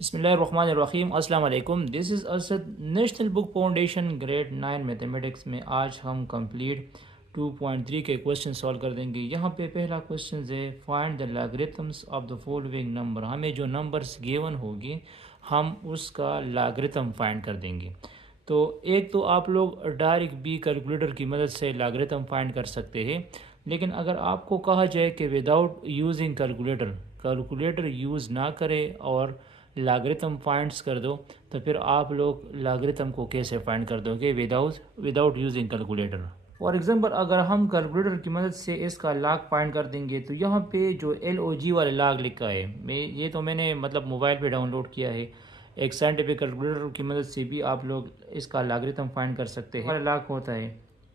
बिस्मिल्लाहिर्रहमानिर्रहीम अस्सलाम वालेकुम। This is Asad national book foundation grade 9 mathematics में आज हम कंप्लीट 2.3 के क्वेश्चन सॉल्व कर देंगे। यहाँ पे पहला क्वेश्चन है find the logarithms of the following number. हमें जो नंबर्स गिवन होगी हम उसका लॉगरिथम फाइंड कर देंगे। तो एक तो आप लोग डायरेक्ट बी कैलकुलेटर की मदद से लॉगरिथम फाइंड कर सकते हैं, लेकिन अगर आपको कहा जाए कि विदाउट यूजिंग कैलकुलेटर यूज़ ना करें और लॉगरिथम फाइंड्स कर दो, तो फिर आप लोग लॉगरिथम को कैसे फाइंड कर दोगे without using calculator. For example अगर हम कैलकुलेटर की मदद से इसका लॉग फाइंड कर देंगे तो यहाँ पे जो LOG वाले लॉग लिखा है, मैंने मोबाइल पे डाउनलोड किया है। एक साइंटिफिक कैलकुलेटर की मदद से भी आप लोग इसका लॉगरिथम फाइंड कर सकते हैं। लॉग होता है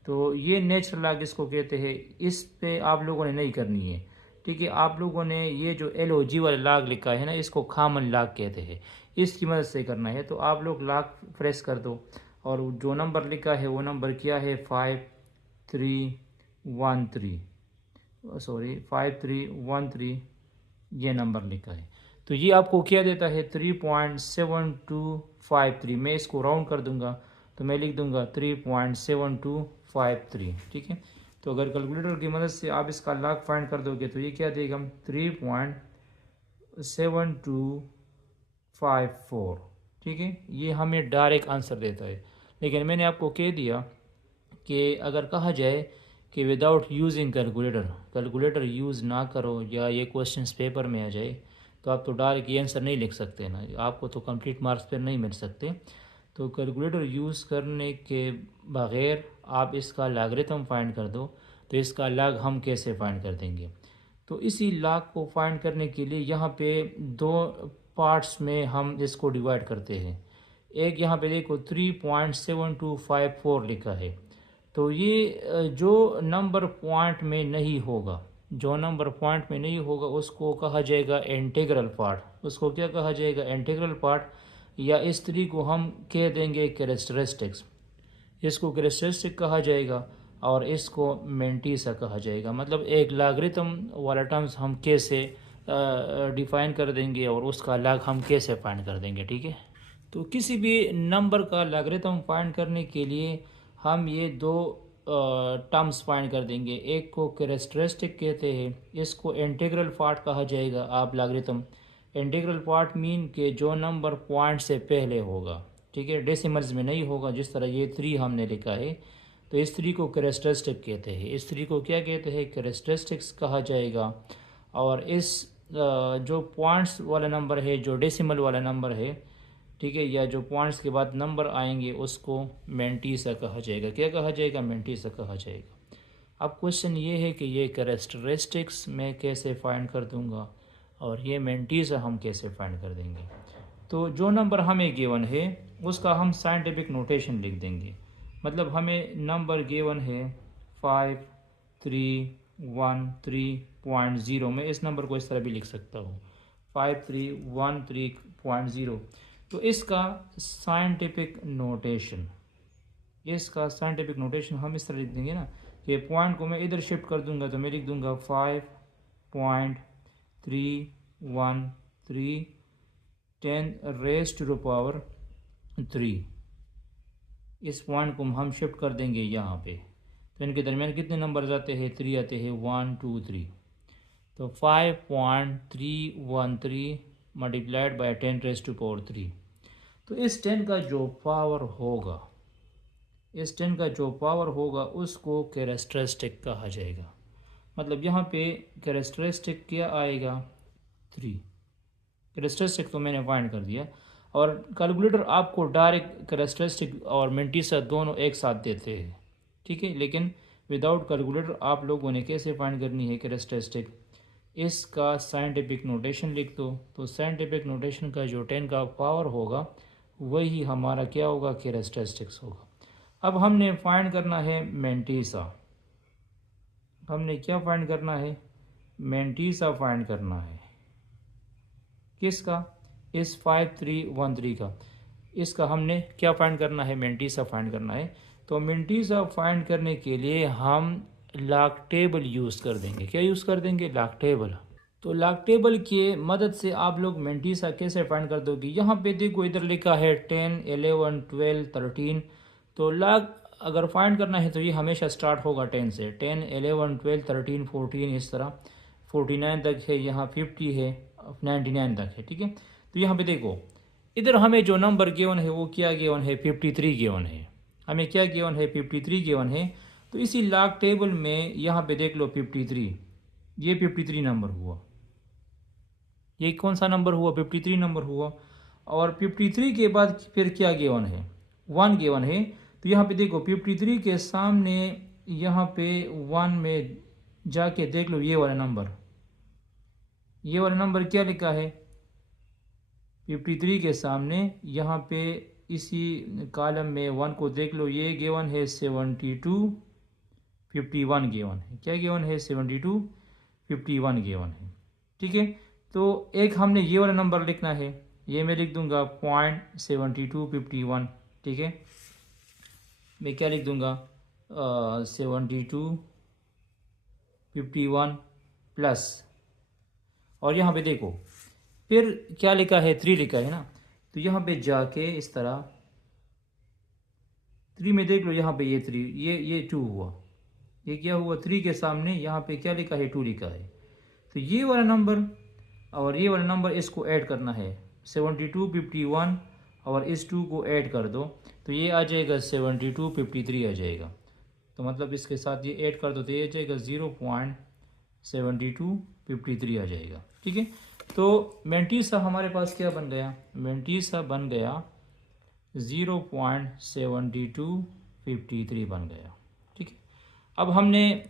तो ये नेचुरल लॉग इसको कहते हैं। इस पे आप लोगों ने नहीं करनी है, ठीक है। आप लोगों ने ये जो LOG वाला लॉग लिखा है ना, इसको कॉमन लॉग कहते हैं, इसकी मदद से करना है। तो आप लोग लॉग प्रेस कर दो और जो नंबर लिखा है वो नंबर क्या है 5313 ये नंबर लिखा है। तो ये आपको क्या देता है 3.7253। मैं इसको राउंड कर दूंगा तो मैं लिख दूंगा 3.7253, ठीक है। तो अगर कैलकुलेटर की मदद से आप इसका लॉग फाइंड कर दोगे तो ये क्या देगा 3.7254, ठीक है। ये हमें डायरेक्ट आंसर देता है। लेकिन मैंने आपको कह दिया कि अगर कहा जाए कि विदाउट यूजिंग कैलकुलेटर यूज़ ना करो या ये क्वेश्चंस पेपर में आ जाए तो आप तो डायरेक्ट ये आंसर नहीं लिख सकते ना, आपको तो कंप्लीट मार्क्स फिर नहीं मिल सकते। तो कैलकुलेटर यूज़ करने के बग़ैर आप इसका लॉगरिथम फाइंड कर दो तो इसका लॉग हम कैसे फाइंड कर देंगे। तो इसी लॉग को फाइंड करने के लिए यहाँ पे दो पार्ट्स में हम इसको डिवाइड करते हैं। एक यहाँ पे देखो 3.7254 लिखा है। तो ये जो नंबर पॉइंट में नहीं होगा उसको कहा जाएगा इंटीग्रल पार्ट। उसको क्या कहा जाएगा इंटीग्रल पार्ट, या इस तरीके को हम कह देंगे कैरेक्टरिस्टिक्स। इसको कैरेक्टरिस्टिक कहा जाएगा और इसको मेंटीसा कहा जाएगा। मतलब एक लॉगरिथम वाला टर्म्स हम कैसे डिफाइन कर देंगे और उसका लॉग हम कैसे फाइंड कर देंगे, ठीक है। तो किसी भी नंबर का लॉगरिथम फाइंड करने के लिए हम ये दो टर्म्स फाइंड कर देंगे। एक को कैरेक्टरिस्टिक कहते हैं, इसको इंटीग्रल पार्ट कहा जाएगा। आप लॉगरिथम इंटीग्रल पार्ट मीन के जो नंबर पॉइंट से पहले होगा, ठीक है, डेसिमल्स में नहीं होगा। जिस तरह ये 3 हमने लिखा है तो इस 3 को कैरेक्टरिस्टिक कहते हैं। इस 3 को क्या कहते हैं कैरेक्टरिस्टिक्स कहा जाएगा। और इस जो पॉइंट्स वाला नंबर है, जो डेसिमल वाला नंबर है, ठीक है, या जो पॉइंट्स के बाद नंबर आएंगे उसको मेंटीसा कहा जाएगा। क्या कहा जाएगा मेंटीसा कहा जाएगा। अब क्वेश्चन ये है कि ये कैरेक्टरिस्टिक्स मैं कैसे फाइंड कर दूंगा और ये मेंटीसा हम कैसे फाइंड कर देंगे। तो जो नंबर हमें गिवन है उसका हम साइंटिफिक नोटेशन लिख देंगे। मतलब हमें नंबर गिवन है 5313.0। मैं इस नंबर को इस तरह भी लिख सकता हूँ 5313.0। तो इसका साइंटिफिक नोटेशन हम इस तरह लिख देंगे ना कि पॉइंट को मैं इधर शिफ्ट कर दूंगा तो मैं लिख दूंगा 5.313 10⁻³ इस पॉइंट को हम शिफ्ट कर देंगे यहाँ पे। तो इनके दरमियान कितने नंबर आते हैं 3 आते हैं 1 2 3। तो 5.313 मल्टीप्लाइड बाय 10⁻³ तो इस 10 का जो पावर होगा उसको कैरेक्टरिस्टिक कहा जाएगा। मतलब यहाँ पे कैरेक्टरिस्टिक क्या आएगा 3। कैरेक्टरिस्टिक तो मैंने फाइंड कर दिया और कैलकुलेटर आपको डायरेक्ट कैरेक्टरिस्टिक और मेंटीसा दोनों एक साथ देते हैं, ठीक है। लेकिन विदाउट कैलकुलेटर आप लोगों ने कैसे फाइंड करनी है कैरेक्टरिस्टिक, इसका साइंटिफिक नोटेशन लिख दो। तो साइंटिफिक नोटेशन का जो 10 का पावर होगा वही हमारा क्या होगा कैरेक्टरिस्टिक्स होगा। अब हमने फाइंड करना है मेंटीसा। हमने क्या फाइंड करना है मेंटीसा फाइंड करना है। किसका इस 5313 का, इसका हमने क्या फाइंड करना है मेंटीसा फाइंड करना है। तो मेंटीसा फाइंड करने के लिए हम लॉग टेबल यूज़ कर देंगे। क्या यूज़ कर देंगे लॉग टेबल। तो लॉग टेबल के मदद से आप लोग मेंटीसा कैसे फाइंड कर दोगे। यहाँ पे देखो इधर लिखा है 10, 11, 12, 13। तो लॉग अगर फाइंड करना है तो ये हमेशा स्टार्ट होगा 10 से। 10, 11, 12, 13, 14 इस तरह 49 तक है, यहाँ 50 है, 99 तक है। ठीक है, तो यहाँ पे देखो इधर हमें जो नंबर गिवन है वो क्या गिवन है, 53 गिवन है। हमें क्या गिवन है, 53 गिवन है। तो इसी लॉग टेबल में यहाँ पे देख लो 53, ये 53 नंबर हुआ। ये कौन सा नंबर हुआ, 53 नंबर हुआ। और 53 के बाद फिर क्या गिवन है, 1 गिवन है। तो यहाँ पे देखो 53 के सामने यहाँ पे 1 में जाके देख लो ये वाला नंबर, ये वाला नंबर क्या लिखा है 53 के सामने। यहाँ पे इसी कॉलम में 1 को देख लो, ये गिवन है 72, 51 गिवन है। क्या गिवन है, 72, 51 गिवन है। ठीक है, तो एक हमने ये वाला नंबर लिखना है, ये मैं लिख दूंगा .7251। ठीक है, मैं क्या लिख दूंगा 72, 51 प्लस, और यहाँ पे देखो फिर क्या लिखा है, 3 लिखा है ना। तो यहाँ पे जाके इस तरह 3 में देख लो, यहाँ पे ये 3, ये 2 हुआ। ये क्या हुआ, 3 के सामने यहाँ पे क्या लिखा है, 2 लिखा है। तो ये वाला नंबर और ये वाला नंबर इसको ऐड करना है, 72, 51 और इस 2 को ऐड कर दो तो ये आ जाएगा 72, 53 आ जाएगा। तो मतलब इसके साथ ये ऐड कर दो तो ये आ जाएगा 0.7253 आ जाएगा। ठीक है, तो मेंटीसा हमारे पास क्या बन गया, मेंटीसा बन गया 0.7253 बन गया। ठीक है, अब हमने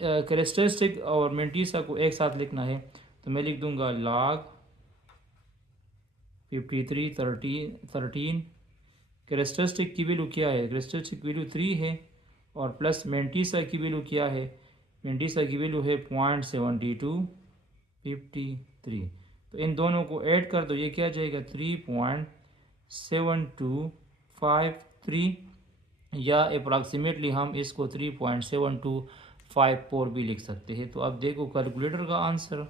कैरेक्टरिस्टिक और मेंटीसा को एक साथ लिखना है। तो मैं लिख दूंगा log 53, 13। कैरेक्टरिस्टिक की वैल्यू क्या है, कैरेक्टरिस्टिक वैल्यू 3 है, और प्लस मेंटीसा की वैल्यू क्या है, मेंटीसा की वैल्यू है 0.7253। तो इन दोनों को ऐड कर दो, ये क्या जाएगा 3.7253, या अप्रॉक्सीमेटली हम इसको 3.7254 भी लिख सकते हैं। तो अब देखो कैलकुलेटर का आंसर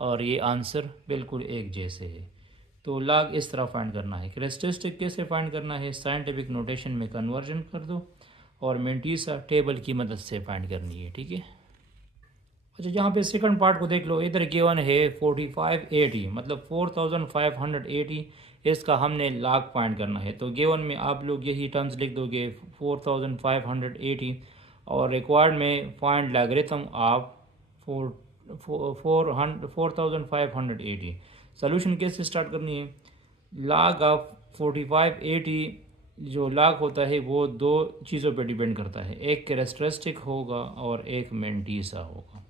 और ये आंसर बिल्कुल एक जैसे है। तो लॉग इस तरह फाइंड करना है। कैरेक्टरिस्टिक कैसे फाइंड करना है, साइंटिफिक नोटेशन में कन्वर्जन कर दो, और मेंटीसा टेबल की मदद से फाइंड करनी है। ठीक है, अच्छा यहाँ पे सेकंड पार्ट को देख लो, इधर गिवन है 4580, मतलब 4580, इसका हमने लॉग फाइंड करना है। तो गिवन में आप लोग यही टर्म्स लिख दोगे 4580, और रिक्वायर्ड में फाइंड लॉगरिथम ऑफ 4580। सोल्यूशन कैसे स्टार्ट करनी है, लॉग ऑफ 4580 जो लॉग होता है वो दो चीज़ों पे डिपेंड करता है, एक कैरेक्टरिस्टिक होगा और एक मेंटीसा होगा।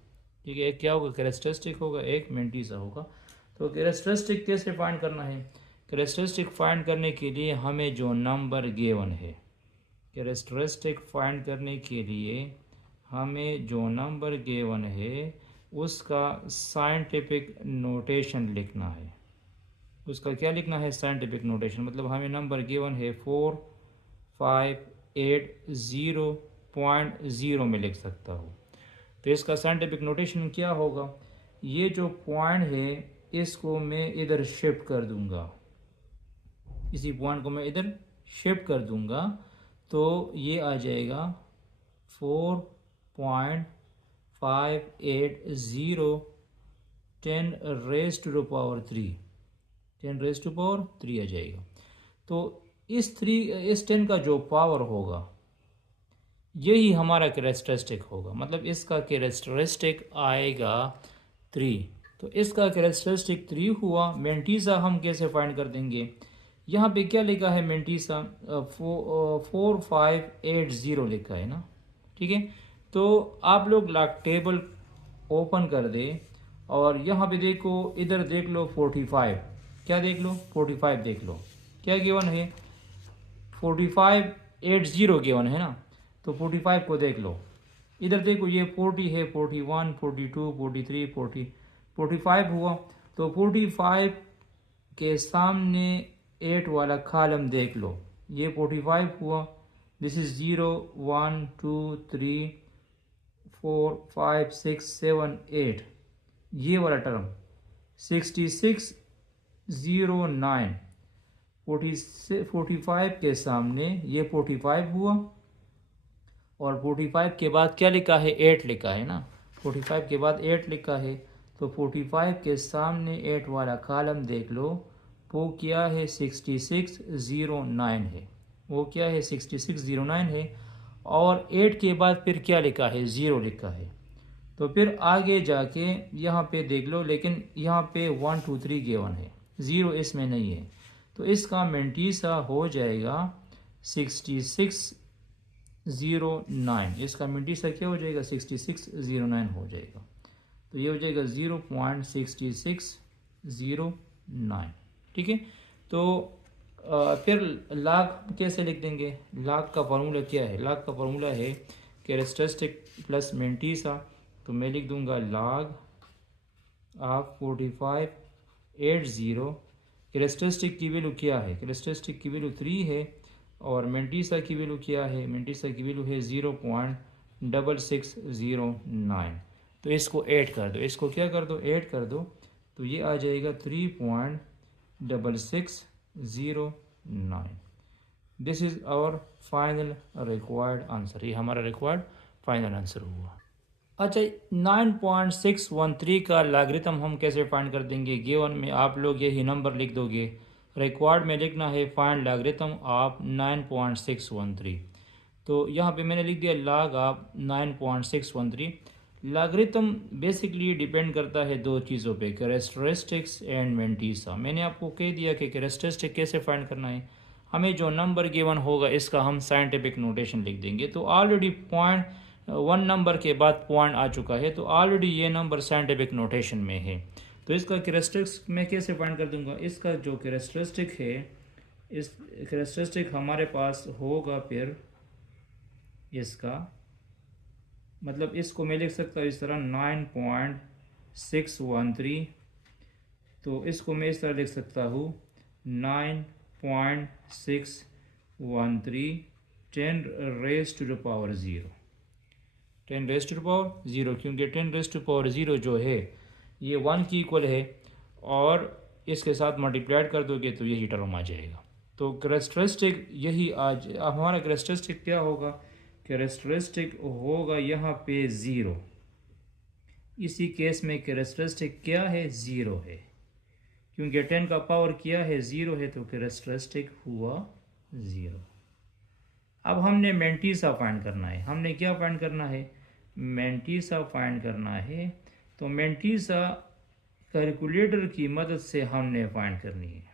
ठीक है, एक क्या होगा, कैरेक्टरिस्टिक होगा, एक मेंटीसा होगा। तो कैरेक्टरिस्टिक कैसे फाइंड करना है, कैरेक्टरिस्टिक फाइंड करने के लिए हमें जो नंबर गिवन है, कैरेक्टरिस्टिक फाइंड करने के लिए हमें जो नंबर गिवन है उसका साइंटिफिक नोटेशन लिखना है। उसका क्या लिखना है, साइंटिफिक नोटेशन। मतलब हमें नंबर गिवन है 4580.0 में लिख सकता हूँ। तो इसका साइंटिफिक नोटेशन क्या होगा, ये जो पॉइंट है इसको मैं इधर शिफ्ट कर दूंगा, इसी पॉइंट को मैं इधर शिफ्ट कर दूंगा, तो ये आ जाएगा 4.580 10 raise to the power 3, 10 raise to power 3 आ जाएगा। तो इस 10 का जो पावर होगा यही हमारा कैरेक्टरिस्टिक होगा, मतलब इसका कैरेक्टरिस्टिक आएगा 3। तो इसका कैरेक्टरिस्टिक 3 हुआ। मेंटीसा हम कैसे फाइंड कर देंगे, यहाँ पे क्या लिखा है, मेंटीसा 4580 लिखा है ना। ठीक है, तो आप लोग लॉग टेबल ओपन कर दे, और यहाँ पे देखो, इधर देख लो 45, क्या देख लो 45 देख लो, क्या गिवन है 4580 गिवन है ना। तो 45 को देख लो, इधर देखो ये 40 है, 41, 42, 43, 45 हुआ। तो 45 के सामने 8 वाला कॉलम देख लो, ये 45 हुआ। दिस इज 0, 1, 2, 3, 4, 5, 6, 7, 8, ये वाला टर्म 6609 45 के सामने ये 45 हुआ, और 45 के बाद क्या लिखा है, 8 लिखा है ना, 45 के बाद 8 लिखा है, तो 45 के सामने 8 वाला कॉलम देख लो, वो क्या है 6609 है, वो क्या है 6609 है, और 8 के बाद फिर क्या लिखा है, 0 लिखा है। तो फिर आगे जाके यहाँ पे देख लो, लेकिन यहाँ पे 1 2 3 गिवन है, 0 इसमें नहीं है, तो इसका मेंटीसा हो जाएगा 6609, इसका मेंटीसा क्या हो जाएगा 6609 हो जाएगा, तो ये हो जाएगा 0.6609। ठीक है, तो फिर लाग कैसे लिख देंगे, लाग का फार्मूला क्या है, लाग का फार्मूला है कैरेक्टरिस्टिक प्लस मेंटीसा, तो मैं लिख दूंगा log ऑफ 4580, कैरेक्टरिस्टिक की वैल्यू क्या है, कैरेक्टरिस्टिक की वैल्यू 3 है, और मेंटीसा की वैल्यू क्या है, मेंटीसा की वैल्यू है 0.6609, तो इसको ऐड कर दो, इसको क्या कर दो, ऐड कर दो, तो ये आ जाएगा 3.6609। This is our final required answer, ये हमारा रिक्वायर्ड फाइनल आंसर हुआ। अच्छा, 9.613 का लॉगरिथम हम कैसे फाइंड कर देंगे, गिवन में आप लोग यही नंबर लिख दोगे, रिक्वायर्ड में लिखना है फाइंड लॉगरिथम ऑफ 9.613, तो यहाँ पे मैंने लिख दिया log of 9.613। Logarithm basically depend करता है दो चीज़ों पे, कैरेक्टरिस्टिक्स एंड मेंटीसा। मैंने आपको कह दिया कि कैरेक्टरिस्टिक कैसे फाइंड करना है, हमें जो नंबर गिवन होगा इसका हम साइंटिफिक नोटेशन लिख देंगे, तो ऑलरेडी 1 नंबर के बाद पॉइंट आ चुका है, तो ऑलरेडी ये नंबर साइंटिफिक नोटेशन में है, तो इसका कैरेक्टरिस्टिक्स मैं कैसे फाइंड कर दूंगा, इसका जो कैरेक्टरिस्टिक है, इस कैरेक्टरिस्टिक हमारे पास होगा, फिर इसका मतलब इसको मैं लिख सकता हूँ इस तरह 9.613, तो इसको मैं इस तरह लिख सकता हूँ 9.613 10 raise to the power 0, 10 raise to the power 0, क्योंकि 10 रेज़ टू पावर 0 जो है ये 1 की इक्वल है, और इसके साथ मल्टीप्लाइड कर दोगे तो यही टर्म आ जाएगा। तो कैरेक्टरिस्टिक यही आज हमारा कैरेक्टरिस्टिक क्या होगा, कैरेक्टरिस्टिक होगा यहाँ पे 0, इसी केस में कैरेक्टरिस्टिक क्या है, 0 है, क्योंकि 10 का पावर क्या है, 0 है, तो कैरेक्टरिस्टिक हुआ 0। अब हमने मेंटीसा फाइंड करना है, हमने क्या फाइंड करना है, मेंटीसा फाइंड करना है, तो मेंटीसा कैलकुलेटर की मदद से हमने फाइंड करनी है,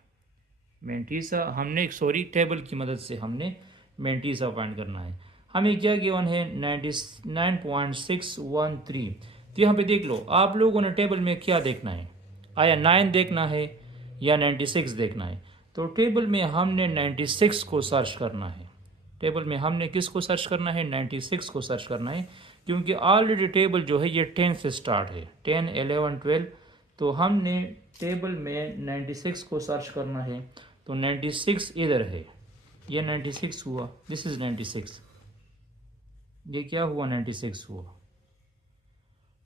मेंटीसा हमने टेबल की मदद से हमने मेंटीसा फाइंड करना है। हमें क्या गिवन है 99.613, तो यहाँ पे देख लो आप लोगों ने टेबल में क्या देखना है, आया 9 देखना है या 96 देखना है, तो टेबल में हमने 96 को सर्च करना है, टेबल में हमने किसको सर्च करना है, 96 को सर्च करना है, क्योंकि ऑलरेडी टेबल जो है ये 10 से स्टार्ट है, 10 11 12, तो हमने टेबल में 96 को सर्च करना है, तो 96 इधर है, ये 96 हुआ, दिस इज 96, ये क्या हुआ 96 हुआ,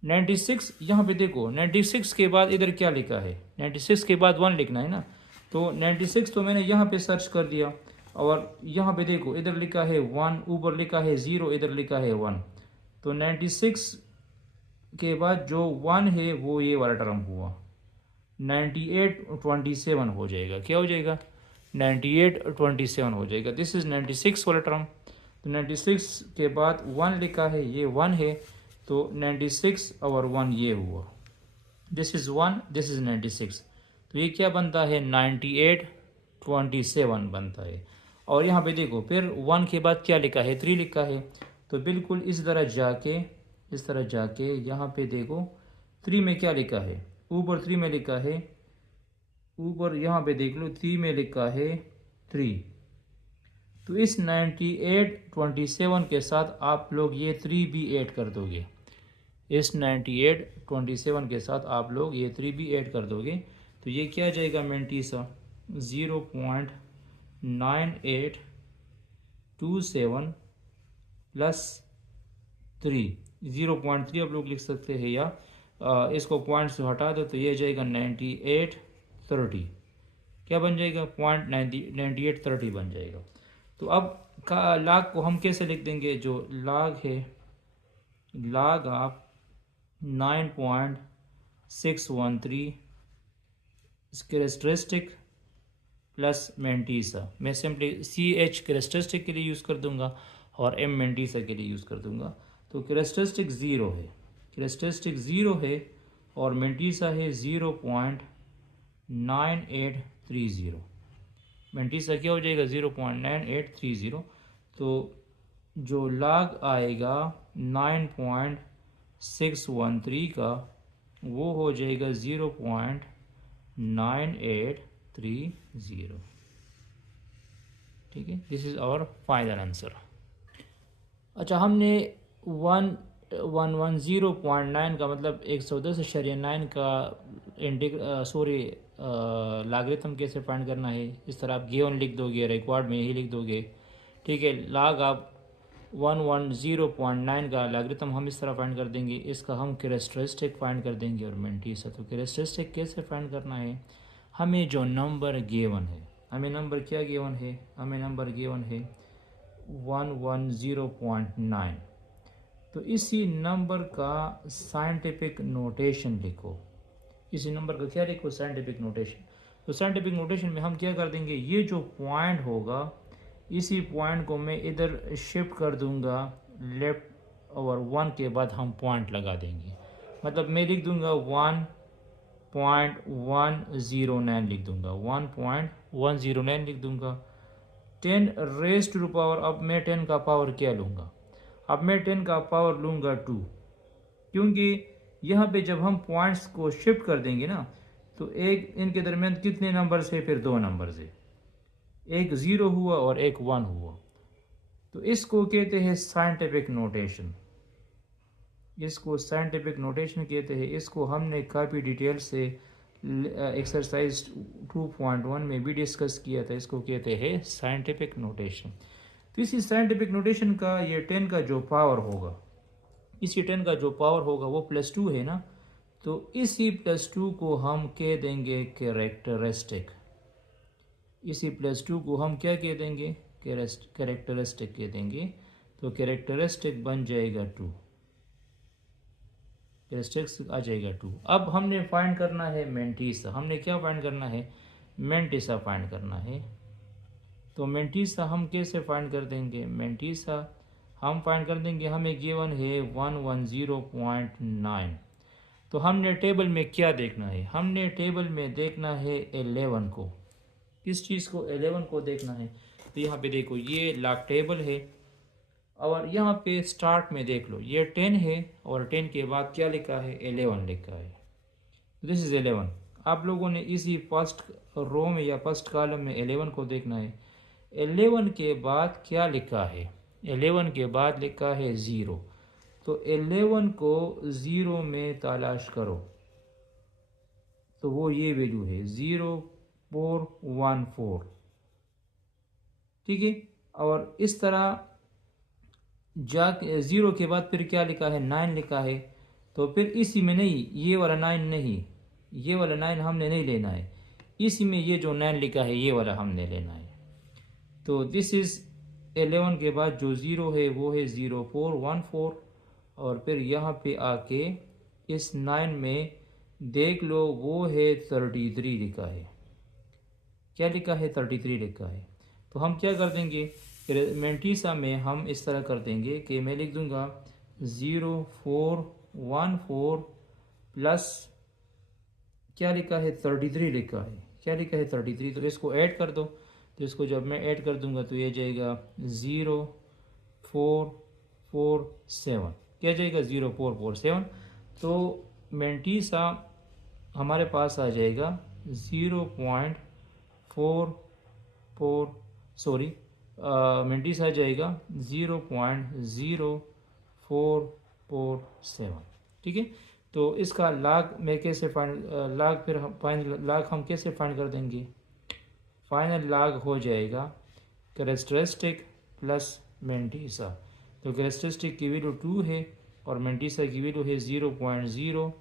96 यहाँ पे देखो 96 के बाद इधर क्या लिखा है, 96 के बाद 1 लिखना है ना, तो 96 तो मैंने यहाँ पे सर्च कर दिया, और यहाँ पे देखो इधर लिखा है 1, ऊपर लिखा है 0, इधर लिखा है 1, तो 96 के बाद जो 1 है वो ये वाला टर्म हुआ, 9827 हो जाएगा, क्या हो जाएगा 9827 हो जाएगा, दिस इज 96 वाला टर्म, तो 96 के बाद 1 लिखा है, ये 1 है, तो 96 और 1 ये हुआ, दिस इज 1, दिस इज 96, तो ये क्या बनता है 9827 बनता है। और यहाँ पे देखो फिर 1 के बाद क्या लिखा है, 3 लिखा है, तो बिल्कुल इस तरह जाके यहाँ पे देखो 3 में क्या लिखा है, ऊपर 3 में लिखा है, ऊपर यहाँ पे देख लो 3 में लिखा है 3, तो इस 9827 के साथ आप लोग ये 3 भी ऐड कर दोगे, इस 9827 के साथ आप लोग ये 3 भी ऐड कर दोगे, तो ये क्या जाएगा मेंटीसा 0.9827 प्लस 3, 0.3 आप लोग लिख सकते हैं, या इसको पॉइंट से हटा दो तो ये जाएगा 9830। क्या बन जाएगा? पॉइंट 9830 बन जाएगा। तो अब का लाग को हम कैसे लिख देंगे? जो लाग है, लाग ऑफ 9.613 कैरेक्टरिस्टिक प्लस मेंटीसा। मैं सिंपली CH कैरेक्टरिस्टिक के लिए यूज़ कर दूंगा और M मेंटीसा के लिए यूज़ कर दूंगा। तो कैरेक्टरिस्टिक 0 है, कैरेक्टरिस्टिक 0 है और मेंटीसा है 0.9830। मेंटीसा क्या हो जाएगा? 0.9830। तो जो लाग आएगा 9.613 का वो हो जाएगा 0.9830। ठीक है, this is our final answer. अच्छा, हमने 110.9 का मतलब 110.9 का लागरिथम कैसे फाइंड करना है, इस तरह आप गिवन लिख दोगे, रिकॉर्ड में यही लिख दोगे। ठीक है, लाग आप 110.9 का लागरिथम हम इस तरह फाइंड कर देंगे। इसका हम कैरेक्टरिस्टिक फाइंड कर देंगे और मेंटीसा। तो कैरेक्टरिस्टिक कैसे फाइंड करना है? हमें जो नंबर गिवन है, हमें नंबर क्या गिवन है? हमें नंबर गिवन है 110.9। तो इसी नंबर का साइंटिफिक नोटेशन लिखो। इसी नंबर का क्या लिखो? Scientific notation. तो साइंटिफिक नोटेशन में हम क्या कर देंगे? ये जो पॉइंट होगा, इसी पॉइंट को मैं इधर शिफ्ट कर दूंगा लेफ्ट, और 1 के बाद हम पॉइंट लगा देंगे। मतलब मैं लिख दूंगा 1.109 लिख दूंगा, 1.109 लिख दूंगा। 10 रेज टू पावर, अब मैं 10 का पावर क्या लूँगा? अब मैं 10 का पावर लूँगा 2, क्योंकि यहाँ पे जब हम पॉइंट्स को शिफ्ट कर देंगे ना, तो एक इनके दरमियान कितने नंबर से? फिर 2 नंबर से, एक 0 हुआ और एक 1 हुआ। तो इसको कहते हैं साइंटिफिक नोटेशन, इसको साइंटिफिक नोटेशन कहते हैं। इसको हमने काफ़ी डिटेल से एक्सरसाइज 2.1 में भी डिस्कस किया था। इसको कहते हैं साइंटिफिक नोटेशन। तो इसी साइंटिफिक नोटेशन का ये 10 का जो पावर होगा, इसी 10 का जो पावर होगा वो +2 है ना, तो इसी +2 को हम कह देंगे कैरेक्टरिस्टिक। इसी +2 को हम क्या कह देंगे? कैरेक्टरिस्टिक कह देंगे। तो कैरेक्टरिस्टिक बन जाएगा 2, कैरेक्टरिस्टिक आ जाएगा 2। अब हमने फाइंड करना है मेंटीसा। हमने क्या फाइंड करना है? मेंटीसा फाइंड करना है। तो मेंटीसा हम कैसे फाइंड कर देंगे? मेंटीसा हम फाइंड कर देंगे, हमें गिवन है 110.9। तो हमने टेबल में क्या देखना है? हमने टेबल में देखना है 11 को। किस चीज़ को? 11 को देखना है। तो यहाँ पे देखो, ये लाग टेबल है और यहाँ पे स्टार्ट में देख लो, ये 10 है और 10 के बाद क्या लिखा है? 11 लिखा है। This is 11। आप लोगों ने इसी फर्स्ट रो में या फर्स्ट कॉलम में 11 को देखना है। 11 के बाद क्या लिखा है? 11 के बाद लिखा है 0। तो 11 को 0 में तलाश करो, तो वो ये वैल्यू है 0414। ठीक है, और इस तरह जा 0 के बाद फिर क्या लिखा है? 9 लिखा है। तो फिर इसी में नहीं, ये वाला 9 नहीं, ये वाला 9 हमने नहीं लेना है। इसी में ये जो 9 लिखा है ये वाला हमने लेना है। तो दिस इज़ 11 के बाद जो 0 है वो है 0414। और फिर यहाँ पे आके इस 9 में देख लो, वो है 33 लिखा है। क्या लिखा है? 33 लिखा है। तो हम क्या कर देंगे? मेंटीसा में हम इस तरह कर देंगे कि मैं लिख दूंगा 0414 प्लस क्या लिखा है? 33 लिखा है। क्या लिखा है? 33। तो इसको ऐड कर दो। तो इसको जब मैं ऐड कर दूंगा तो ये जाएगा 0447। क्या जाएगा? 0447। तो मेंटीसा हमारे पास आ जाएगा 0.4 आ जाएगा 0.0447। ठीक है, तो इसका लाग मैं कैसे लाग हम कैसे फाइंड कर देंगे? फाइनल लाग हो जाएगा कैरेक्टरिस्टिक प्लस मेंटीसा। तो कैरेक्टरिस्टिक की वैल्यू 2 है और मेंटीसा की वैल्यू है 0.0447।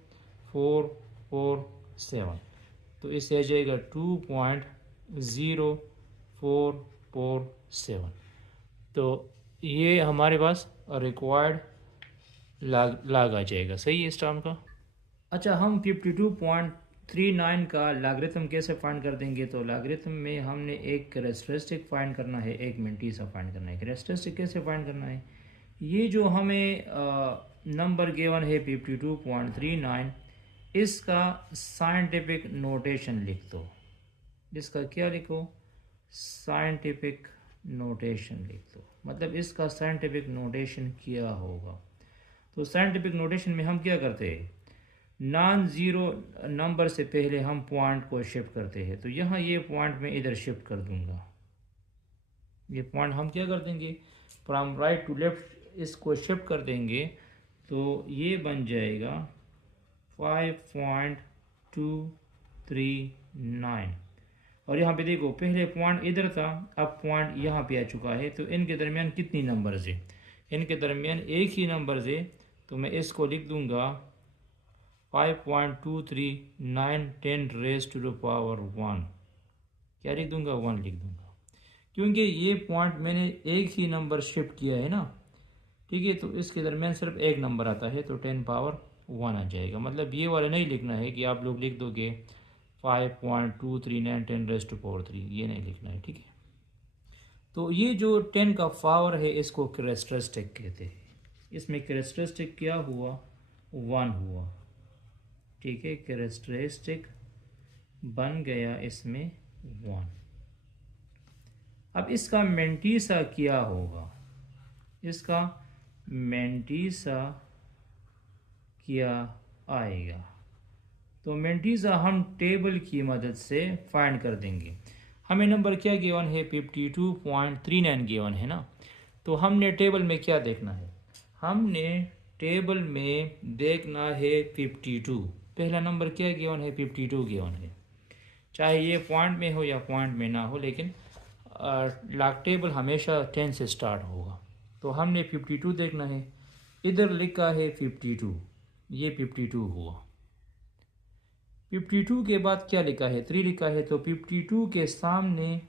2.447, तो इससे आ जाएगा 2.0447। तो ये हमारे पास रिक्वायर्ड लाग आ जाएगा। सही है इस टर्म का। अच्छा, हम 52.39 का लॉगरिथम कैसे फाइंड कर देंगे? तो लॉगरिथम में हमने एक कैरेक्टरिस्टिक फाइंड करना है, एक मेंटीसा फाइंड करना है। कैरेक्टरिस्टिक कैसे फाइंड करना है? ये जो हमें नंबर गिवन है 52.39, इसका साइंटिफिक नोटेशन लिख दो। इसका क्या लिखो? साइंटिफिक नोटेशन लिख दो। मतलब इसका साइंटिफिक नोटेशन क्या होगा? तो साइंटिफिक नोटेशन में हम क्या करते हैं? नॉन ज़ीरो नंबर से पहले हम पॉइंट को शिफ्ट करते हैं। तो यहाँ ये पॉइंट मैं इधर शिफ्ट कर दूंगा। ये पॉइंट हम क्या कर देंगे? फ्रॉम राइट टू लेफ्ट इसको शिफ्ट कर देंगे। तो ये बन जाएगा 5.239। और यहाँ पे देखो, पहले पॉइंट इधर था, अब पॉइंट यहाँ पे आ चुका है। तो इनके दरमियान कितनी नंबर्स है? इनके दरमियान एक ही नंबर्स है। तो मैं इसको लिख दूंगा 5.239 10⁻⁴ क्या लिख दूंगा? 1 लिख दूंगा, क्योंकि ये पॉइंट मैंने एक ही नंबर शिफ्ट किया है ना। ठीक है, तो इसके दरमियान सिर्फ एक नंबर आता है, तो 10⁻1 आ जाएगा। मतलब ये वाला नहीं लिखना है कि आप लोग लिख दोगे 5.239 10⁻⁴, ये नहीं लिखना है। ठीक है, तो ये जो 10 का पावर है इसको कैरेक्टरिस्टिक कहते हैं। इसमें कैरेक्टरिस्टिक क्या हुआ? 1 हुआ। ठीक है, कैरेक्टरिस्टिक बन गया इसमें 1। अब इसका मेंटीसा क्या होगा? इसका मेंटीसा क्या आएगा? तो मेंटीसा हम टेबल की मदद से फाइंड कर देंगे। हमें नंबर क्या गिवन है? 52.39 गिवन है ना। तो हमने टेबल में क्या देखना है? हमने टेबल में देखना है 52। पहला नंबर क्या गिवन है? 52 गिवन है। चाहे ये पॉइंट में हो या पॉइंट में ना हो, लेकिन लॉग टेबल हमेशा 10 से स्टार्ट होगा। तो हमने 52 देखना है। इधर लिखा है 52, ये 52 हुआ। 52 के बाद क्या लिखा है? 3 लिखा है। तो 52 के सामने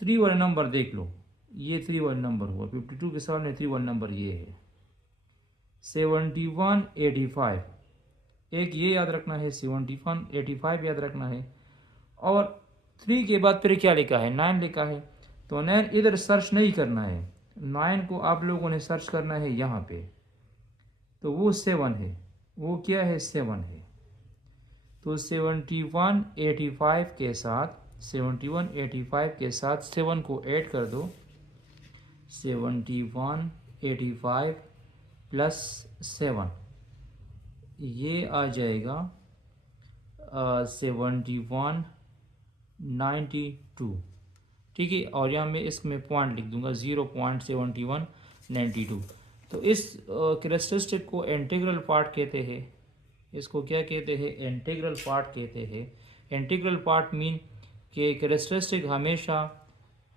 3 वाला नंबर देख लो, ये 3 वाला नंबर हुआ। 52 के सामने 3 वाला नंबर ये है 7185। एक ये याद रखना है, 7185 याद रखना है। और 3 के बाद फिर क्या लिखा है? 9 लिखा है। तो 9 इधर सर्च नहीं करना है, 9 को आप लोगों ने सर्च करना है यहाँ पे। तो वो 7 है, वो क्या है? 7 है। तो 7185 के साथ 7185 के साथ 7 को ऐड कर दो। 7185 प्लस 7, ये आ जाएगा 7192। ठीक है, और यहाँ मैं इसमें पॉइंट लिख दूंगा 0.7192। तो इस कैरेक्टरिस्टिक को इंटीग्रल पार्ट कहते हैं। इसको क्या कहते हैं? इंटीग्रल पार्ट कहते हैं। इंटीग्रल पार्ट मीन कि कैरेक्टरिस्टिक हमेशा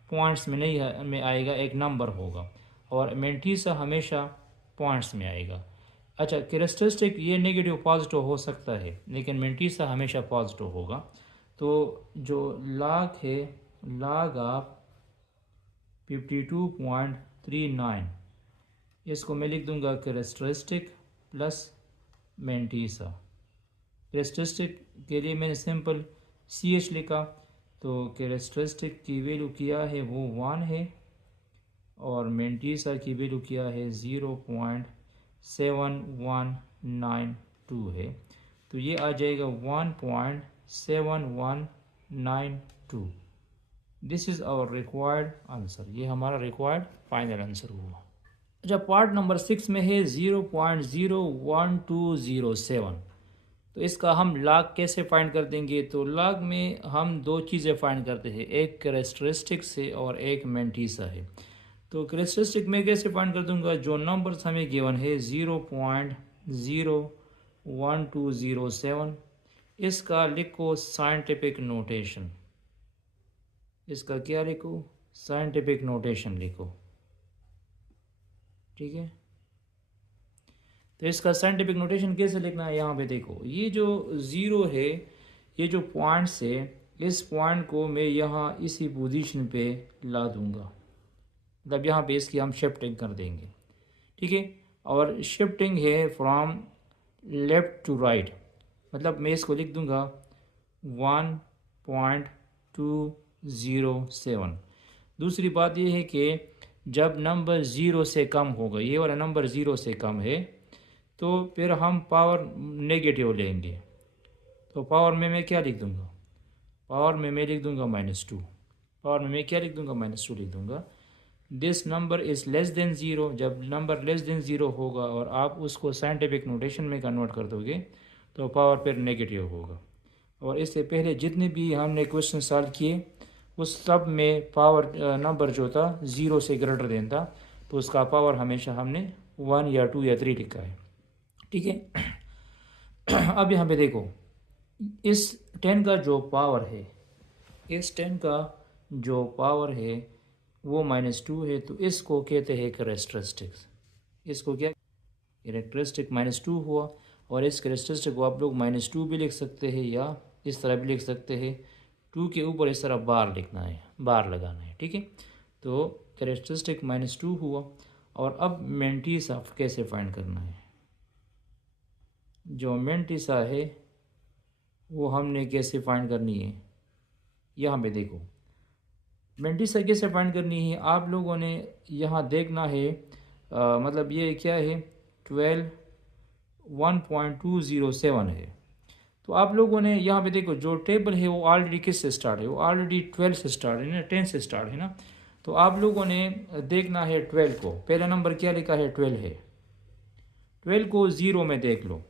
पॉइंट्स में नहीं में आएगा, एक नंबर होगा। और मेंटीसा हमेशा पॉइंट्स में आएगा। अच्छा, कैरेक्टरिस्टिक ये नेगेटिव पॉजिटिव हो सकता है, लेकिन मेंटीसा हमेशा पॉजिटिव होगा। तो जो लॉग है, लॉग ऑफ 52.39, इसको मैं लिख दूंगा कैरेक्टरिस्टिक प्लस मेंटीसा। कैरेक्टरिस्टिक के लिए मैंने सिंपल CH लिखा। तो कैरेक्टरिस्टिक की वैल्यू क्या है? वो 1 है। और मेंटीसा की वैल्यू क्या है? 0.7192 है। तो ये आ जाएगा 1.7192। This is our required answer. ये हमारा रिक्वायर्ड फाइनल आंसर हुआ। अच्छा, पार्ट नंबर 6 में है 0.01207। तो इसका हम लॉग कैसे फाइंड कर देंगे? तो लॉग में हम 2 चीज़ें फाइंड करते हैं, एक कैरेक्टरिस्टिक से और एक मेंटीसा है। तो कैरेक्टरिस्टिक में कैसे फाइंड कर दूंगा? जो नंबर्स हमें गिवन है 0.01207, इसका लिखो साइंटिफिक नोटेशन। इसका क्या लिखो? साइंटिफिक नोटेशन लिखो। ठीक है, तो इसका साइंटिफिक नोटेशन कैसे लिखना है, यहाँ पे देखो, ये जो ज़ीरो है, ये जो पॉइंट्स है, इस पॉइंट को मैं यहाँ इसी पोजीशन पे ला दूँगा, मतलब यहाँ पे इसकी हम शिफ्टिंग कर देंगे, ठीक है। और शिफ्टिंग है फ्रॉम लेफ़्ट टू राइट, मतलब मैं इसको लिख दूँगा 1.207। दूसरी बात यह है कि जब नंबर ज़ीरो से कम होगा, ये वाला नंबर ज़ीरो से कम है, तो फिर हम पावर नेगेटिव लेंगे। तो पावर में मैं क्या लिख दूँगा, पावर में मैं लिख दूँगा -2। पावर में मैं क्या लिख दूँगा, -2 लिख दूँगा। This number is less than zero, जब नंबर लेस देन ज़ीरो होगा और आप उसको साइंटिफिक नोटेशन में कन्वर्ट कर दोगे तो पावर फिर नेगेटिव होगा। और इससे पहले जितने भी हमने क्वेश्चन सॉल्व किए उस सब में पावर नंबर जो था ज़ीरो से ग्रेटर देन था, तो उसका पावर हमेशा हमने 1 या 2 या 3 लिखा है, ठीक है। अब यहाँ पे देखो, इस 10 का जो पावर है, इस 10 का जो पावर है वो -2 है, तो इसको कहते हैं कैरेक्टरिस्टिक्स। इसको क्या, कैरेक्टरिस्टिक -2 हुआ। और इस कैरेक्टरिस्टिक को आप लोग -2 भी लिख सकते हैं या इस तरह भी लिख सकते हैं, 2 के ऊपर इस तरह बार लिखना है, बार लगाना है, ठीक है। तो कैरेक्टरिस्टिक -2 हुआ। और अब मेंटीसा कैसे फाइंड करना है, जो मेंटीसा है वो हमने कैसे फाइंड करनी है, यहाँ पे देखो, मेंटीसा कैसे फाइंड करनी है आप लोगों ने यहाँ देखना है। मतलब ये क्या है, 1.207 है। तो आप लोगों ने यहाँ पे देखो, जो टेबल है वो ऑलरेडी किस से स्टार्ट है, वो ऑलरेडी 12 से स्टार्ट है ना, 10 से स्टार्ट है ना। तो आप लोगों ने देखना है 12 को, पहला नंबर क्या लिखा है, 12 है। 12 को ज़ीरो में देख लो,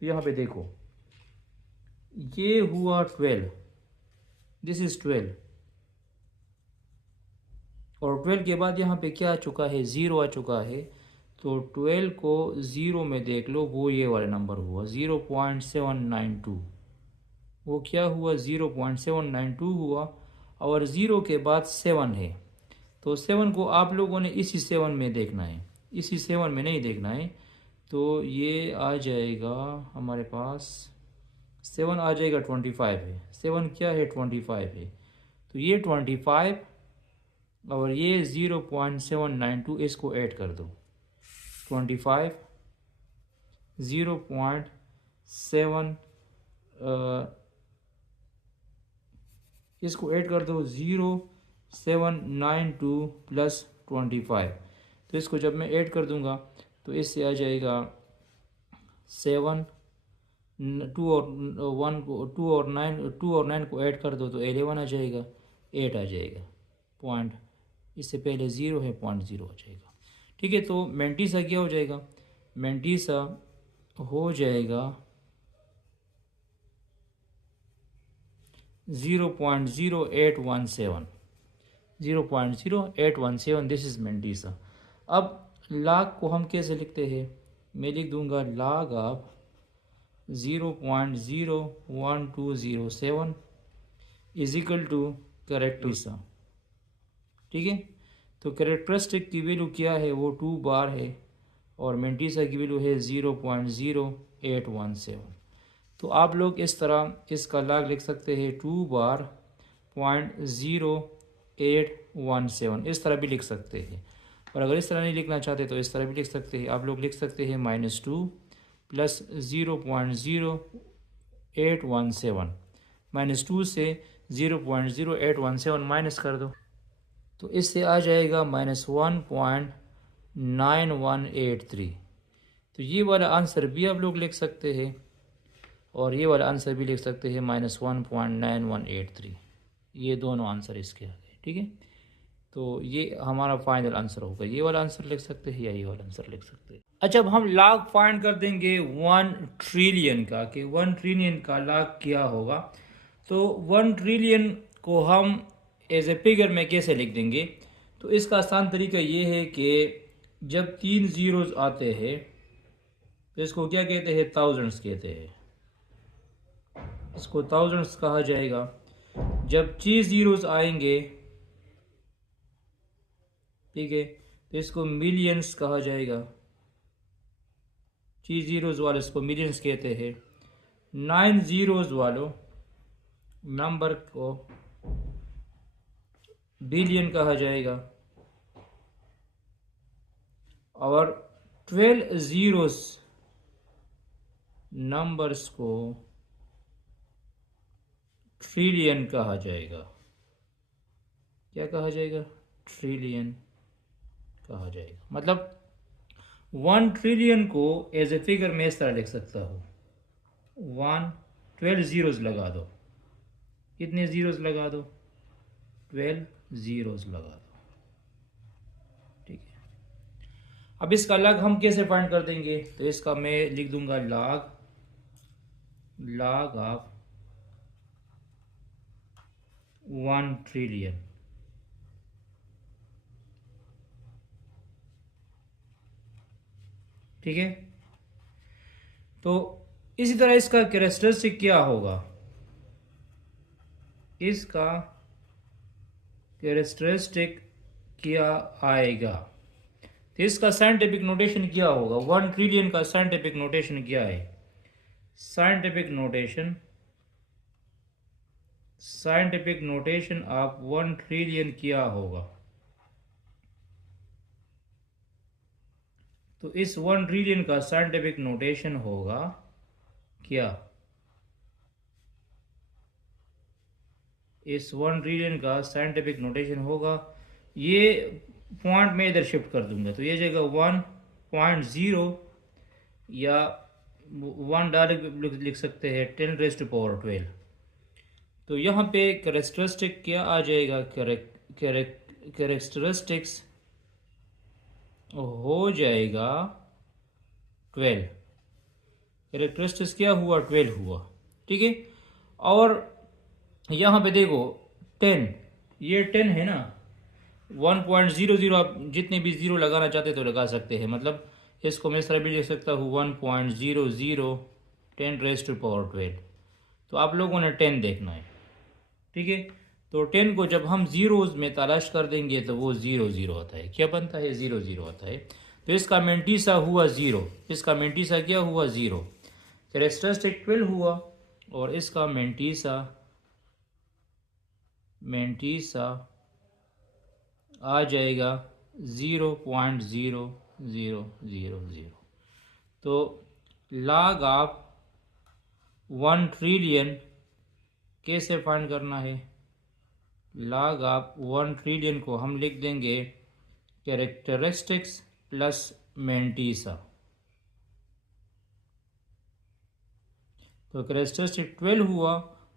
तो यहाँ पे देखो ये हुआ 12, दिस इज़ 12। और 12 के बाद यहाँ पे क्या आ चुका है, ज़ीरो आ चुका है। तो 12 को ज़ीरो में देख लो, वो ये वाला नंबर हुआ 0.792। वो क्या हुआ, 0.792 हुआ। और ज़ीरो के बाद 7 है, तो 7 को आप लोगों ने इसी 7 में देखना है, इसी 7 में नहीं देखना है। तो ये आ जाएगा हमारे पास, 7 आ जाएगा 25 है, 7 क्या है, 25 है। तो ये 25 और ये 0.792, इसको ऐड कर दो। 25 0.7 इसको ऐड कर दो, 0.792 प्लस 25। तो इसको जब मैं ऐड कर दूंगा तो इससे आ जाएगा 7, 2 और 1 को, 2 और 9 को ऐड कर दो तो 11 आ जाएगा, 8 आ जाएगा पॉइंट, इससे पहले 0 है, 0.0 आ जाएगा, ठीक है। तो मेंटीसा क्या हो जाएगा, मेंटीसा हो जाएगा 0.0817, 0.0817, दिस इज मेंटीसा। अब लाग को हम कैसे लिखते हैं, मैं लिख दूंगा log of 0.01207 is equal to characteristic, ठीक है। तो कैरेक्टरिस्टिक की वैल्यू क्या है, वो 2 बार है और मेंटीसा की वैल्यू है 0.0817। तो आप लोग इस तरह इसका लाग लिख सकते हैं 2 बार 0.0817, इस तरह भी लिख सकते हैं। और अगर इस तरह नहीं लिखना चाहते तो इस तरह भी लिख सकते हैं, आप लोग लिख सकते हैं -2 प्लस 0.0817, -2 से 0.0817 माइनस कर दो तो इससे आ जाएगा -1.9183। तो ये वाला आंसर भी आप लोग लिख सकते हैं और ये वाला आंसर भी लिख सकते हैं, -1.9183। ये दोनों आंसर इसके आ गए, ठीक है। तो ये हमारा फाइनल आंसर होगा, ये वाला आंसर लिख सकते हैं या ये वाला आंसर लिख सकते हैं। अच्छा, अब हम लाग फाइंड कर देंगे 1 ट्रिलियन का, कि 1 ट्रिलियन का लाग क्या होगा। तो 1 ट्रिलियन को हम एज ए फिगर में कैसे लिख देंगे, तो इसका आसान तरीका ये है कि जब 3 ज़ीरोज़ आते हैं तो इसको क्या कहते हैं, थाउजेंड्स कहते हैं, इसको थाउजेंड्स कहा जाएगा। जब 6 ज़ीरोज़ आएंगे, ठीक है, तो इसको मिलियंस कहा जाएगा। 3 ज़ीरोज़ वाले इसको मिलियंस कहते हैं, 9 ज़ीरोज़ वालों नंबर को बिलियन कहा जाएगा, और 12 ज़ीरोज़ नंबर्स को ट्रिलियन कहा जाएगा। क्या कहा जाएगा? ट्रिलियन कहा जाएगा। मतलब 1 ट्रिलियन को एज ए फिगर मैं इस तरह लिख सकता हूँ, 12 ज़ीरोज़ लगा दो। कितने ज़ीरोज़ लगा दो? 12 ज़ीरोज़ लगा दो। ठीक है, अब इसका लग हम कैसे फाइंड कर देंगे? तो इसका मैं लिख दूंगा log ऑफ 1 ट्रिलियन। ठीक है, तो इसी तरह इसका कैरेक्टरिस्टिक क्या होगा? इसका कैरेक्टरिस्टिक क्या आएगा? तो इसका साइंटिफिक नोटेशन क्या होगा? 1 ट्रिलियन का साइंटिफिक नोटेशन क्या है? साइंटिफिक नोटेशन ऑफ 1 ट्रिलियन क्या होगा? तो इस 1 ट्रिलियन का साइंटिफिक नोटेशन होगा क्या? इस 1 ट्रिलियन का साइंटिफिक नोटेशन होगा, ये पॉइंट में इधर शिफ्ट कर दूंगा, तो ये जगह 1.0 या 1 डायरेक्ट लिख सकते हैं 10⁻12। तो यहाँ पे कैरेक्टरिस्टिक क्या आ जाएगा? कैरेक्टरिस्टिक्स हो जाएगा 12। कैरेक्टरिस्टिक्स क्या हुआ? 12 हुआ। ठीक है, और यहाँ पे देखो 10, ये 10 है ना, 1.00 आप जितने भी ज़ीरो लगाना चाहते तो लगा सकते हैं। मतलब इसको मैं इस तरह भी लिख सकता हूँ 1.00 10⁻12। तो आप लोगों ने 10 देखना है। ठीक है, तो 10 को जब हम ज़ीरोज़ में तलाश कर देंगे तो वो 0 होता है। क्या बनता है? 0 होता है। तो इसका मेंटीसा हुआ 0, इसका मेंटीसा क्या हुआ? 0। कैरेक्टरिस्टिक 12 हुआ, और इसका मेंटीसा आ जाएगा 0.0000। तो log ऑफ 1 ट्रिलियन कैसे फाइंड करना है? log ऑफ 1 ट्रिलियन को हम लिख देंगे कैरेक्टरिस्टिक्स प्लस मेंटीसा। तो कैरेक्टरिस्टिक 12 हुआ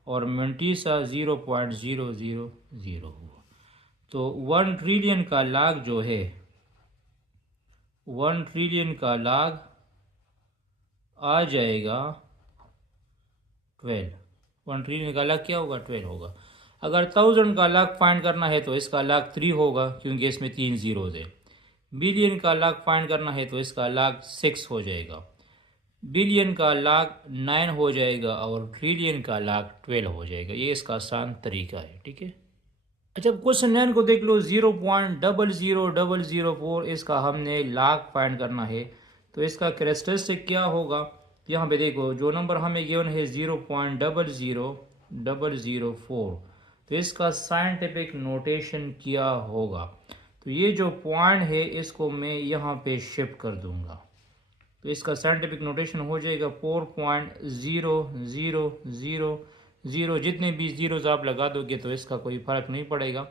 और मेंटीसा 0.000 हुआ। तो 1 ट्रिलियन का log जो है, 1 ट्रिलियन का log आ जाएगा 12। 1 ट्रिलियन का log क्या होगा? 12 होगा। अगर 1000 का log फाइंड करना है तो इसका log 3 होगा, क्योंकि इसमें 3 ज़ीरोज़ है। बिलियन का log फाइंड करना है तो इसका log 6 हो जाएगा। बिलियन का log 9 हो जाएगा, और ट्रिलियन का log 12 हो जाएगा। ये इसका आसान तरीका है। ठीक है, अच्छा क्वेश्चन 9 को देख लो, 0.00004 इसका हमने log फाइंड करना है। तो इसका कैरेक्टरिस्टिक क्या होगा? यहाँ पे देखो, जो नंबर हमें गिवन है 0.00004, तो इसका साइंटिफिक नोटेशन क्या होगा? तो ये जो पॉइंट है इसको मैं यहाँ पे शिफ्ट कर दूंगा, तो इसका साइंटिफिक नोटेशन हो जाएगा 4.0000। जितने भी ज़ीरोज़ आप लगा दोगे तो इसका कोई फ़र्क नहीं पड़ेगा,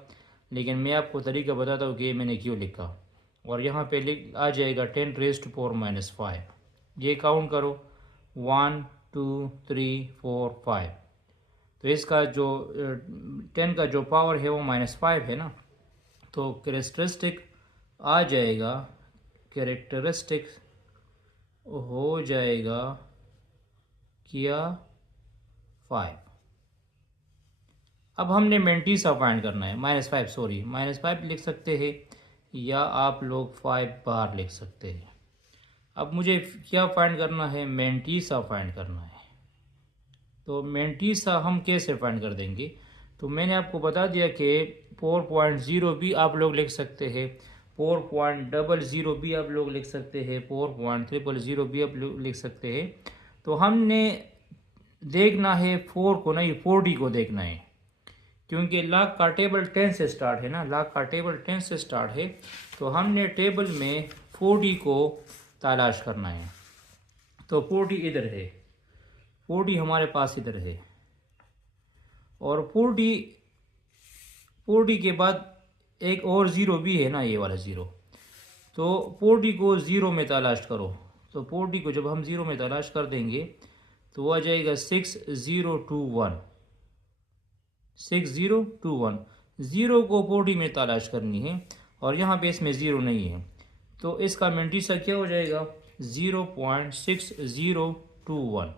लेकिन मैं आपको तरीका बताता हूँ कि मैंने क्यों लिखा। और यहाँ पे लिख आ जाएगा 10⁻⁻5। ये काउंट करो 1 2 3 4 5। तो इसका जो 10 का जो पावर है वो -5 है ना, तो कैरेक्टरिस्टिक आ जाएगा, कैरेक्टरिस्टिक हो जाएगा क्या? 5। अब हमने मेंटीसा फाइंड करना है, -5 सॉरी -5 लिख सकते हैं, या आप लोग 5 बार लिख सकते हैं। अब मुझे क्या फाइंड करना है? मेंटीसा फाइंड करना है। तो मेंटीसा हम कैसे फाइंड कर देंगे? तो मैंने आपको बता दिया कि 4.0 भी आप लोग लिख सकते हैं, 4.00 भी आप लोग लिख सकते हैं, 4.000 भी आप लोग लिख सकते हैं। तो हमने देखना है 4 को नहीं, 4D को देखना है, क्योंकि लाख का टेबल 10 से स्टार्ट है ना, लाख का टेबल 10 से स्टार्ट है। तो हमने टेबल में 4D को तलाश करना है। तो 4D इधर है, 4D हमारे पास इधर है, और 4D के बाद एक और ज़ीरो भी है ना, ये वाला ज़ीरो। तो 4D को ज़ीरो में तलाश करो। तो 4D को जब हम ज़ीरो में तलाश कर देंगे तो वो आ जाएगा 6021, 6021। ज़ीरो को 4D में तलाश करनी है, और यहाँ पे इसमें ज़ीरो नहीं है, तो इसका मेंटीसा क्या हो जाएगा 0.6021।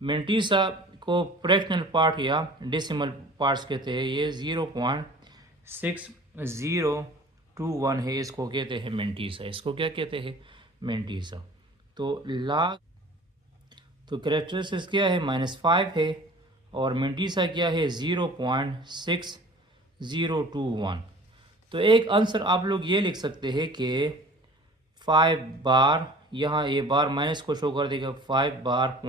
मेंटीसा को फ्रैक्शनल पार्ट या डेसिमल पार्ट्स कहते हैं। ये 0.6021 है, इसको कहते हैं मेंटीसा। इसको क्या कहते हैं, मेंटीसा। तो लाख, तो कैरेक्टरिस्टिक्स क्या है, -5 है, और मेंटीसा क्या है 0.6021। तो एक आंसर आप लोग ये लिख सकते हैं कि 5 बार, यहाँ ये बार माइनस को शो कर देगा, 5 बार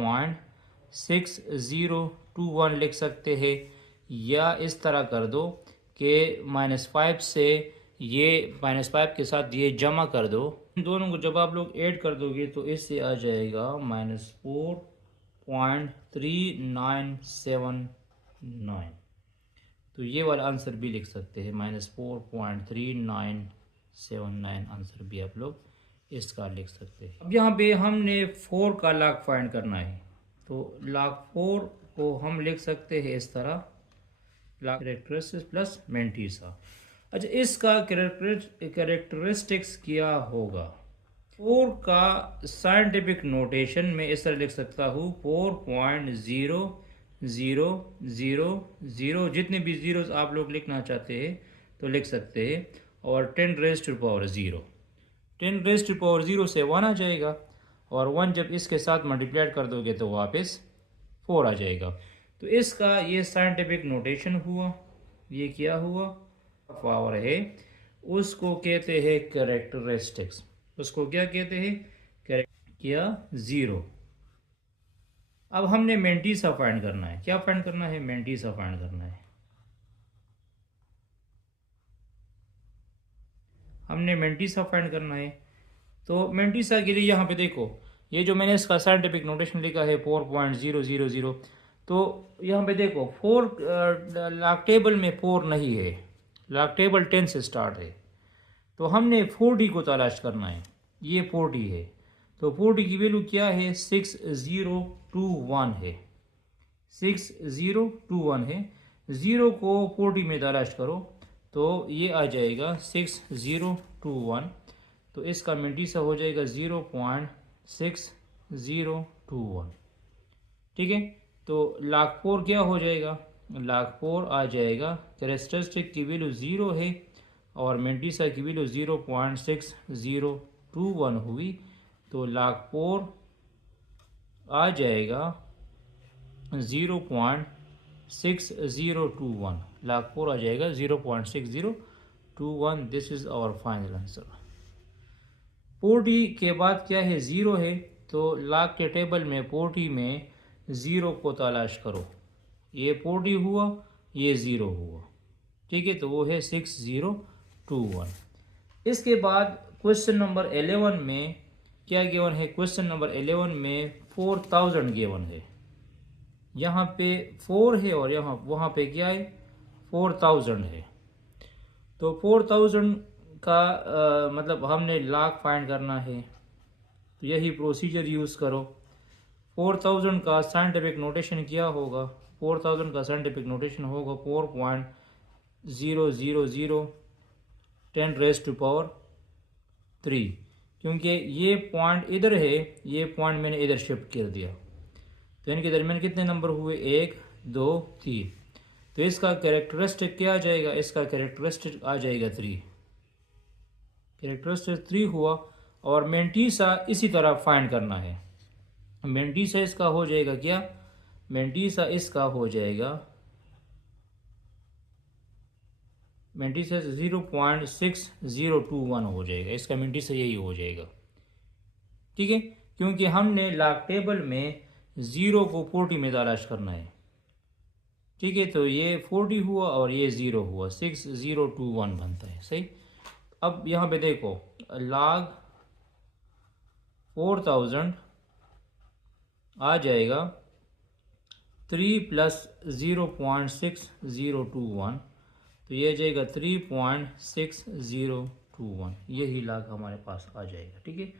.6021 लिख सकते हैं, या इस तरह कर दो कि -5 से ये -5 के साथ ये जमा कर दो। इन दोनों को जब आप लोग ऐड कर दोगे तो इससे आ जाएगा -4.3979। तो ये वाला आंसर भी लिख सकते हैं, -4.3979 आंसर भी आप लोग इसका लिख सकते हैं। अब यहाँ पे हमने 4 का लाग फाइंड करना है। तो लाग 4 को हम लिख सकते हैं इस तरह, लाग कैरेक्टरिस्टिक्स प्लस मेंटीसा। अच्छा, इसका कैरेक्टरिस्टिक्स क्या होगा। 4 का साइंटिफिक नोटेशन में इस तरह लिख सकता हूँ, 4.0000, जितने भी जीरोस आप लोग लिखना चाहते हैं तो लिख सकते हैं, और 10 raise to power 0, 10 raise to power 0 से 1 आ जाएगा, और 1 जब इसके साथ मल्टीप्लाइड कर दोगे तो वापस 4 आ जाएगा। तो इसका ये साइंटिफिक नोटेशन हुआ। ये क्या हुआ, पावर है, उसको कहते हैं कैरेक्टरिस्टिक्स। उसको क्या कहते हैं, क्या, 0। अब हमने मेंटीसा फाइंड करना है। क्या फाइंड करना है, मेंटीसा फाइंड करना है। हमने मेंटीसा फाइंड करना है। तो मेंटीसा के लिए यहाँ पे देखो, ये जो मैंने इसका साइंटिफिक नोटेशन लिखा है 4.000, तो यहाँ पे देखो 4 लाग टेबल में 4 नहीं है, लाग टेबल 10 से स्टार्ट है। तो हमने 4D को तलाश करना है, ये 4D है। तो 4D की वैल्यू क्या है, 6021 है, 6021 है। 0 को 4D में तलाश करो तो ये आ जाएगा 6021। तो इसका मेंटीसा हो जाएगा 0.6021। ठीक है। तो लाख 4 क्या हो जाएगा, लाख 4 आ जाएगा, कैरेक्टरिस्टिक की वैल्यू 0 है और मेंटीसा की वैल्यू 0.6021 हुई। तो लाख 4 आ जाएगा 0.6021, लाख 4 आ जाएगा 0.6021। This is our final answer. 4D के बाद क्या है, 0 है। तो लाख के टेबल में 4D में 0 को तलाश करो। ये 4D हुआ, ये 0 हुआ। ठीक है, तो वो है 6021। इसके बाद क्वेश्चन नंबर 11 में क्या गिवन है, क्वेश्चन नंबर 11 में 4000 गिवन है। यहाँ पे 4 है और यहाँ वहाँ पे क्या है, 4000 है। तो 4000 का मतलब हमने लाख फाइंड करना है, तो यही प्रोसीजर यूज़ करो। 4000 का साइंटिफिक नोटेशन क्या होगा, 4000 का साइंटिफिक नोटेशन होगा 4.000 10 रेज़ टू पावर 3। क्योंकि ये पॉइंट इधर है, ये पॉइंट मैंने इधर शिफ्ट कर दिया, तो इनके दरमियान कितने नंबर हुए, 1 2 3। तो इसका कैरेक्टरिस्टिक क्या आ जाएगा, इसका कैरेक्टरिस्टिक आ जाएगा 3, कैरेक्टरिस्टिक 3 हुआ। और मेंटीसा इसी तरह फाइंड करना है। मेंटीसा इसका हो जाएगा क्या, मेंटीसा इसका हो जाएगा मिनटी से 0.6021 हो जाएगा, इसका मिनटी से यही हो जाएगा। ठीक है, क्योंकि हमने लॉग टेबल में 0 को 40 में तलाश करना है। ठीक है, तो ये 40 हुआ और ये 0 हुआ, 6021 बनता है। सही। अब यहाँ पे देखो log 4000 आ जाएगा 3 प्लस 0.6021, तो ये जाएगा 3.6021, यही log हमारे पास आ जाएगा। ठीक है,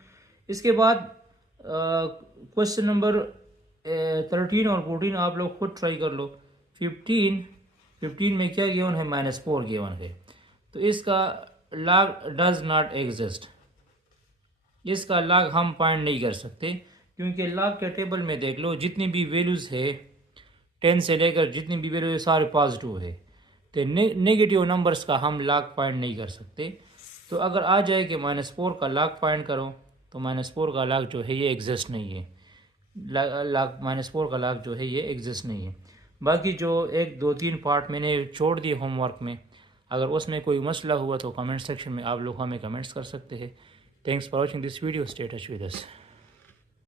इसके बाद क्वेश्चन नंबर 13 और 14 आप लोग खुद ट्राई कर लो। 15 में क्या गिवन है, -4 गिवन है, तो इसका log डज नॉट एग्जिस्ट, इसका log हम फाइंड नहीं कर सकते, क्योंकि log के टेबल में देख लो जितनी भी वैल्यूज़ है 10 से लेकर जितनी भी वैल्यू है सारे पॉजिटिव है, तो नेगेटिव नंबर्स का हम log फाइंड नहीं कर सकते। तो अगर आ जाए कि -4 का log फाइंड करो, तो -4 का log जो है ये एग्जिस्ट नहीं है, log -4 का log जो है ये एग्जिस्ट नहीं है। बाकी जो 1, 2, 3 पार्ट मैंने छोड़ दिए होमवर्क में, अगर उसमें कोई मसला हुआ तो कमेंट सेक्शन में आप लोग हमें कमेंट्स कर सकते हैं। Thanks for watching this video, stay touch with us.